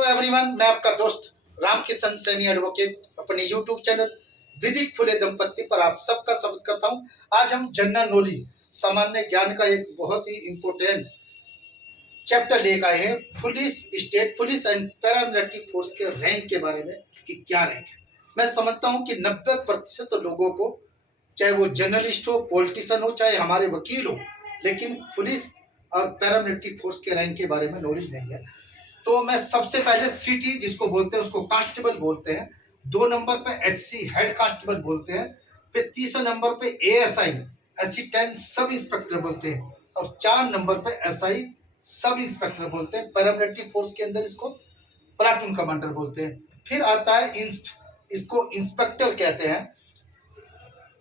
Hello everyone, मैं आपका दोस्त रामकिशन सैनी एडवोकेट अपने यूट्यूब चैनल विदिक फुले दंपत्ति पर आप सबका स्वागत करता हूं। आज हम जनरल नॉलेज सामान्य ज्ञान का एक बहुत ही इम्पोर्टेंट चैप्टर लेकर आए हैं, police, state police and paramilitary force के रैंक के बारे में कि क्या रैंक है। मैं समझता हूं कि 90% लोगों को, चाहे वो जर्नलिस्ट हो, पॉलिटिशियन हो, चाहे हमारे वकील हो, लेकिन पुलिस और पैरामिलिट्री फोर्स के रैंक के बारे में नॉलेज नहीं है। तो मैं सबसे पहले सिटी जिसको बोलते हैं उसको कांस्टेबल बोलते हैं, 2 नंबर पे एचसी हेड कांस्टेबल बोलते हैं, फिर तीसरे नंबर पे एएसआई असिस्टेंट सब इंस्पेक्टर बोलते हैं और 4 नंबर पे एसआई सब इंस्पेक्टर बोलते हैं। पैरामिलिट्री फोर्स के अंदर इसको प्लाटून कमांडर बोलते हैं। फिर आता है इसको इंस्पेक्टर कहते हैं।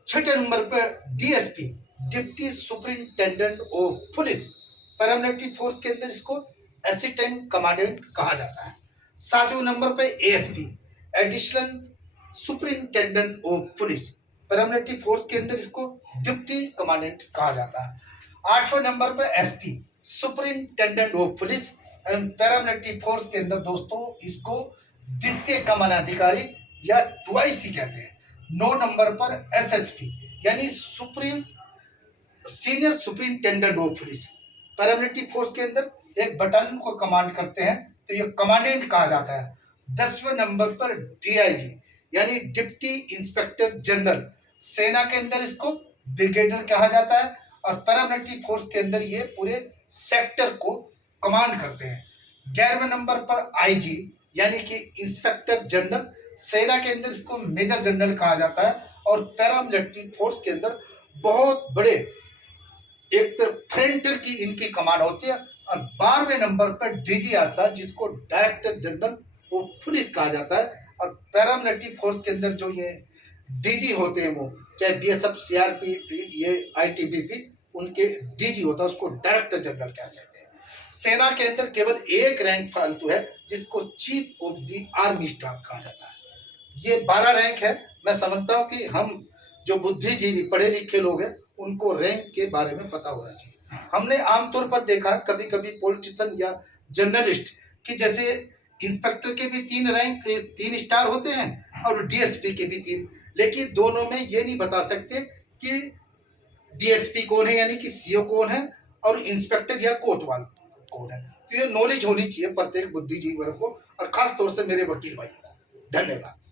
6 नंबर पे DSP deputy superintendent of police, paramilitary force के अंदर इसको असिस्टेंट कमांडेंट कहा जाता है। 7वें नंबर पे ASP additional superintendent of police, paramilitary force के अंदर इसको डिप्टी कमांडेंट कहा जाता है। 8वें नंबर पे SP superintendent of police and paramilitary force के अंदर दोस्तों इसको द्वितीय कमानाधिकारी या ट्वाइसी कहते हैं। 9 नंबर पर एसएसपी यानी supreme senior superintendent of police, paramilitary force के अंदर एक बटालियन को कमांड करते हैं तो ये कमांडेंट कहा जाता है। 10वें नंबर पर डीआईजी यानी डिप्टी इंस्पेक्टर जनरल, सेना के अंदर इसको ब्रिगेडियर कहा जाता है और पैरामिलिट्री फोर्स के अंदर ये पूरे सेक्टर को कमांड करते हैं। 11वें नंबर पर आईजी यानी कि इंस्पेक्टर जनरल, सेना के अंदर इसको मेजर जनरल कहा जाता है और पैरामिलिट्री फोर्स के अंदर बहुत बड़े एक तरफ फ्रंटर की इनकी कमांड होती है। और 12वें नंबर पर डीजी आता है जिसको डायरेक्टर जनरल ऑफ पुलिस कहा जाता है। और पैरामिलिट्री फोर्स के अंदर जो ये डीजी होते हैं वो चाहे बीएसएफ, सीआरपी, ये आईटीबीपी, उनके डीजी होता है, उसको डायरेक्टर जनरल कह सकते हैं। सेना के अंदर केवल एक रैंक फालतू है जिसको chief of the army staff कहा जाता है। ये 12 रैंक है। मैं समझता हूँ कि हम जो बुद्धिजीवी पढ़े लिखे लोग हैं उनको रैंक के बारे में पता होना चाहिए। हमने आमतौर पर देखा कभी कभी पॉलिटिशियन या जर्नलिस्ट कि जैसे इंस्पेक्टर के भी 3 रैंक 3 स्टार होते हैं और डीएसपी के भी 3, लेकिन दोनों में ये नहीं बता सकते कि डीएसपी कौन है यानी कि सीओ कौन है और इंस्पेक्टर या कोतवाल कौन है। तो ये नॉलेज होनी चाहिए प्रत्येक बुद्धिजीवी वर्ग को और खास तौर से मेरे वकील भाइयों को। धन्यवाद।